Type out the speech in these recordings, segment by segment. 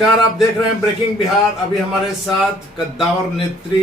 नमस्कार, आप देख रहे हैं ब्रेकिंग बिहार। अभी हमारे साथ कद्दावर नेत्री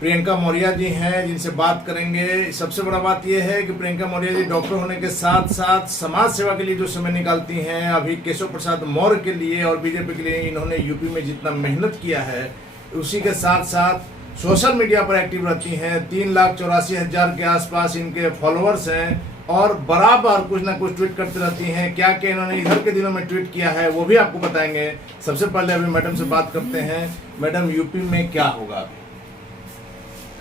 प्रियंका मौर्य जी हैं, जिनसे बात करेंगे। सबसे बड़ा बात यह है कि प्रियंका मौर्य जी डॉक्टर होने के साथ साथ समाज सेवा के लिए जो समय निकालती हैं, अभी केशव प्रसाद मौर्य के लिए और बीजेपी के लिए इन्होंने यूपी में जितना मेहनत किया है, उसी के साथ साथ सोशल मीडिया पर एक्टिव रहती हैं। 3,84,000 के आसपास इनके फॉलोअर्स हैं और बराबर कुछ ना कुछ ट्वीट करती रहती हैं। क्या क्या इन्होंने इधर के दिनों में ट्वीट किया है वो भी आपको बताएंगे। सबसे पहले अभी मैडम से बात करते हैं। मैडम, यूपी में क्या होगा अभी?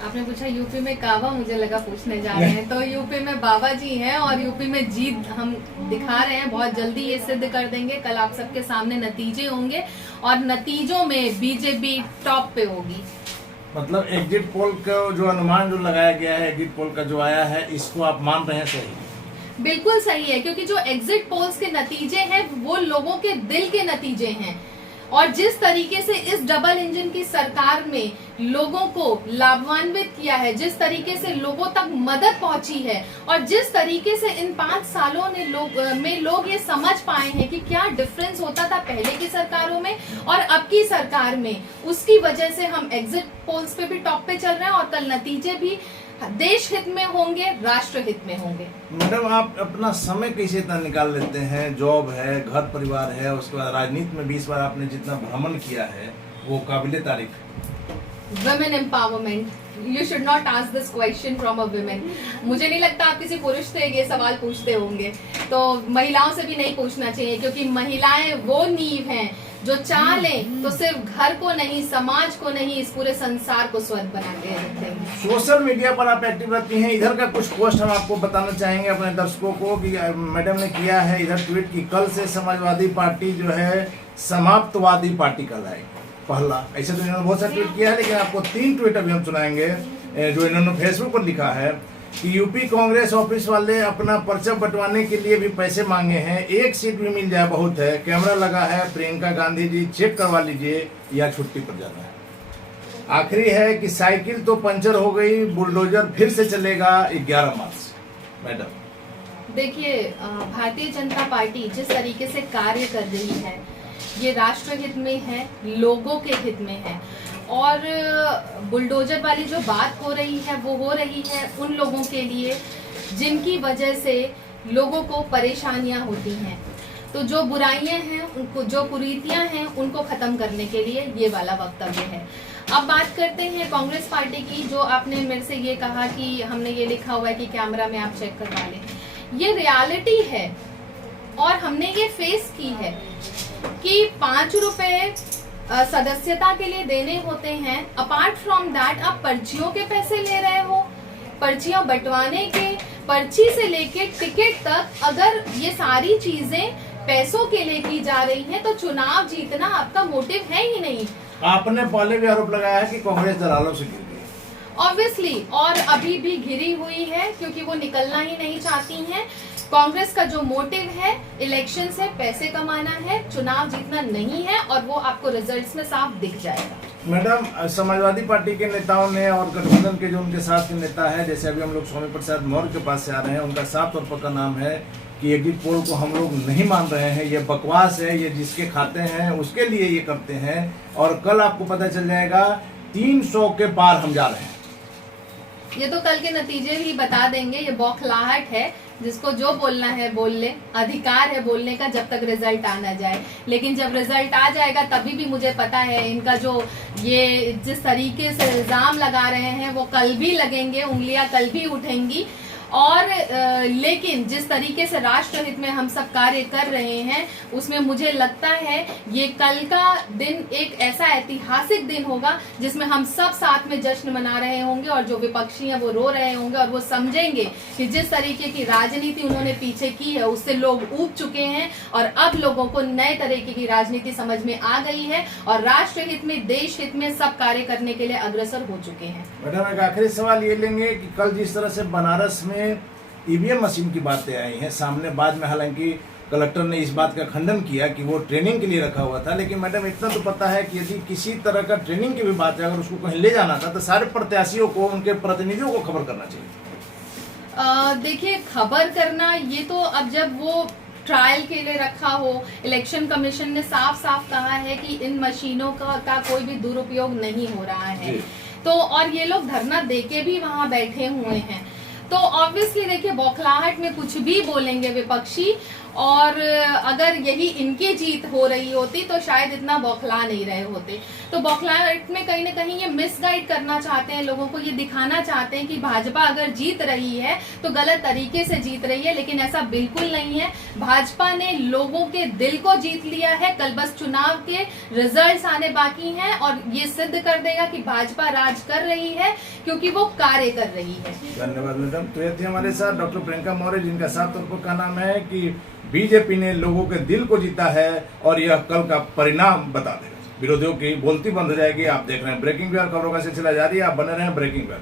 आपने पूछा यूपी में काबा, मुझे लगा पूछने जा रहे हैं। तो यूपी में बाबा जी हैं और यूपी में जीत हम दिखा रहे हैं। बहुत जल्दी ये सिद्ध कर देंगे। कल आप सबके सामने नतीजे होंगे और नतीजों में बीजेपी टॉप पे होगी। मतलब एग्जिट पोल का जो अनुमान जो लगाया गया है, एग्जिट पोल का जो आया है, इसको आप मान रहे हैं सही? बिल्कुल सही है, क्योंकि जो एग्जिट पोल्स के नतीजे हैं वो लोगों के दिल के नतीजे हैं। और जिस तरीके से इस डबल इंजन की सरकार में लोगों को लाभान्वित किया है, जिस तरीके से लोगों तक मदद पहुंची है और जिस तरीके से इन 5 सालों में लोग ये समझ पाए हैं कि क्या डिफरेंस होता था पहले की सरकारों में और अब की सरकार में, उसकी वजह से हम एग्जिट पोल्स पे भी टॉप पे चल रहे हैं और कल नतीजे भी देश हित में होंगे, राष्ट्र हित में होंगे। मैडम, आप अपना समय कैसे इतना निकाल लेते हैं? जॉब है, घर परिवार है, उसके बाद राजनीति में 20 बार आपने जितना भ्रमण किया है वो काबिले तारीफ। Women empowerment, you should not ask this question from a women. मुझे नहीं लगता आप किसी पुरुष से ये सवाल पूछते होंगे, तो महिलाओं से भी नहीं पूछना चाहिए, क्योंकि महिलाएं वो नींव हैं जो चाह लें तो सिर्फ घर को नहीं, समाज को नहीं, इस पूरे संसार को स्वस्थ बना के रखेंगे। सोशल मीडिया पर आप एक्टिव रहती हैं। इधर का कुछ पोस्ट हम आपको बताना चाहेंगे अपने दर्शकों को कि मैडम ने किया है इधर ट्वीट की, कल से समाजवादी पार्टी जो है समाप्तवादी पार्टी कहलाएगी। पहला ऐसे तो इन्होंने बहुत सारा ट्वीट किया है, लेकिन आपको 3 ट्वीट अभी हम सुनाएंगे जो इन्होंने फेसबुक पर लिखा है कि यूपी कांग्रेस ऑफिस वाले अपना पर्चा बंटवाने के लिए भी पैसे मांगे हैं। 1 सीट भी मिल जाए बहुत है। कैमरा लगा है, प्रियंका गांधी जी चेक करवा लीजिए या छुट्टी पर जाना है। आखिरी है कि साइकिल तो पंचर हो गई, बुलडोजर फिर से चलेगा 11 मार्च। मैडम देखिए, भारतीय जनता पार्टी जिस तरीके से कार्य कर रही है ये राष्ट्र हित में है, लोगों के हित में है। और बुलडोजर वाली जो बात हो रही है वो हो रही है उन लोगों के लिए जिनकी वजह से लोगों को परेशानियां होती हैं। तो जो बुराइयां हैं उनको, जो कुरीतियां हैं उनको खत्म करने के लिए ये वाला वक्तव्य है। अब बात करते हैं कांग्रेस पार्टी की। जो आपने मेरे से ये कहा कि हमने ये लिखा हुआ है कि कैमरा में आप चेक करवा लें, ये रियलिटी है और हमने ये फेस की है कि 5 रुपए सदस्यता के लिए देने होते हैं। अपार्ट फ्रॉम दैट आप पर्चियों के पैसे ले रहे हो, पर्चियां बंटवाने के, पर्ची से लेके टिकट तक, अगर ये सारी चीजें पैसों के लिए की जा रही हैं तो चुनाव जीतना आपका मोटिव है ही नहीं। आपने पहले भी आरोप लगाया है कि कांग्रेस दलालों से गिर गई। ऑब्वियसली, और अभी भी घिरी हुई है क्योंकि वो निकलना ही नहीं चाहती हैं। कांग्रेस का जो मोटिव है इलेक्शन से पैसे कमाना है, चुनाव जीतना नहीं है, और वो आपको रिजल्ट्स में साफ दिख जाएगा। मैडम, समाजवादी पार्टी के नेताओं ने और गठबंधन के जो उनके साथ के नेता है, जैसे अभी हम लोग स्वामी प्रसाद मौर्य के पास से आ रहे हैं, उनका साफ तौर पर का नाम है कि एग्जिट पोल को हम लोग नहीं मान रहे हैं, ये बकवास है, ये जिसके खाते हैं उसके लिए ये करते हैं। और कल आपको पता चल जाएगा 300 के पार हम जा रहे हैं। ये तो कल के नतीजे ही बता देंगे। ये बौखलाहट है, जिसको जो बोलना है बोल ले, अधिकार है बोलने का जब तक रिजल्ट आ ना जाए। लेकिन जब रिजल्ट आ जाएगा तभी भी मुझे पता है इनका जो ये जिस तरीके से इल्जाम लगा रहे हैं वो कल भी लगेंगे, उंगलियां कल भी उठेंगी। और लेकिन जिस तरीके से राष्ट्र हित में हम सब कार्य कर रहे हैं उसमें मुझे लगता है ये कल का दिन एक ऐसा ऐतिहासिक दिन होगा जिसमें हम सब साथ में जश्न मना रहे होंगे और जो विपक्षी हैं वो रो रहे होंगे और वो समझेंगे कि जिस तरीके की राजनीति उन्होंने पीछे की है उससे लोग ऊब चुके हैं और अब लोगों को नए तरीके की राजनीति समझ में आ गई है और राष्ट्र हित में, देश हित में सब कार्य करने के लिए अग्रसर हो चुके हैं। मैडम, एक आखिरी सवाल ये लेंगे कि कल जिस तरह से बनारस में ईवीएम मशीन की बातें आई हैं सामने, बाद में हालांकि कलेक्टर ने इस बात का खंडन किया कि वो ट्रेनिंग के लिए रखा हुआ था, लेकिन मैडम इतना तो पता है कि यदि किसी तरह का ट्रेनिंग की भी बात है, अगर उसको कहीं ले जाना था तो सारे प्रत्याशियों को, उनके प्रतिनिधियों को खबर करना चाहिए। देखिए, खबर करना ये तो अब जब वो ट्रायल के लिए रखा हो। इलेक्शन कमीशन ने साफ साफ कहा है कि इन मशीनों का कोई भी दुरुपयोग नहीं हो रहा है। तो और ये लोग धरना देके भी वहां बैठे हुए हैं। तो ऑब्वियसली देखिए, बौखलाहट में कुछ भी बोलेंगे विपक्षी, और अगर यही इनकी जीत हो रही होती तो शायद इतना बौखला नहीं रहे होते। तो बौखलाहट में कहीं ना कहीं ये मिसगाइड करना चाहते हैं लोगों को, ये दिखाना चाहते हैं कि भाजपा अगर जीत रही है तो गलत तरीके से जीत रही है, लेकिन ऐसा बिल्कुल नहीं है। भाजपा ने लोगों के दिल को जीत लिया है। कल बस चुनाव के रिजल्ट्स आने बाकी हैं और ये सिद्ध कर देगा कि भाजपा राज कर रही है, क्योंकि वो कार्य कर रही है। धन्यवाद मैडम। तो ये थी हमारे साथ डॉक्टर प्रियंका मौर्य, जिनका साफ तौर पर कहना है कि बीजेपी ने लोगों के दिल को जीता है और यह कल का परिणाम बता देगा। विरोधियों की बोलती बंद हो जाएगी। आप देख रहे हैं ब्रेकिंग बिहार, खबरों का सिलसिला जारी है। आप बने रहे ब्रेकिंग बिहार।